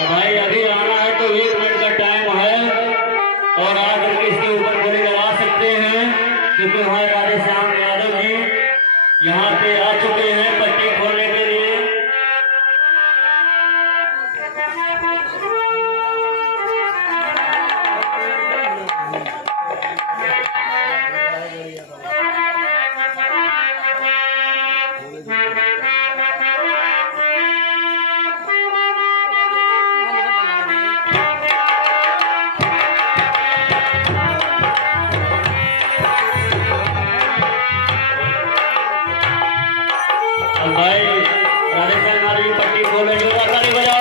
भाई अभी आना है तो 1 मिनट का टाइम है और आकर के इसके ऊपर गोली लगा सकते हैं, क्योंकि हमारे राधे श्याम यादव जी यहाँ पे आ चुके हैं पट्टी खोलने के लिए। भाई राधे श्याम यादव जी पट्टी खोलेंगे, ताली बजाओ।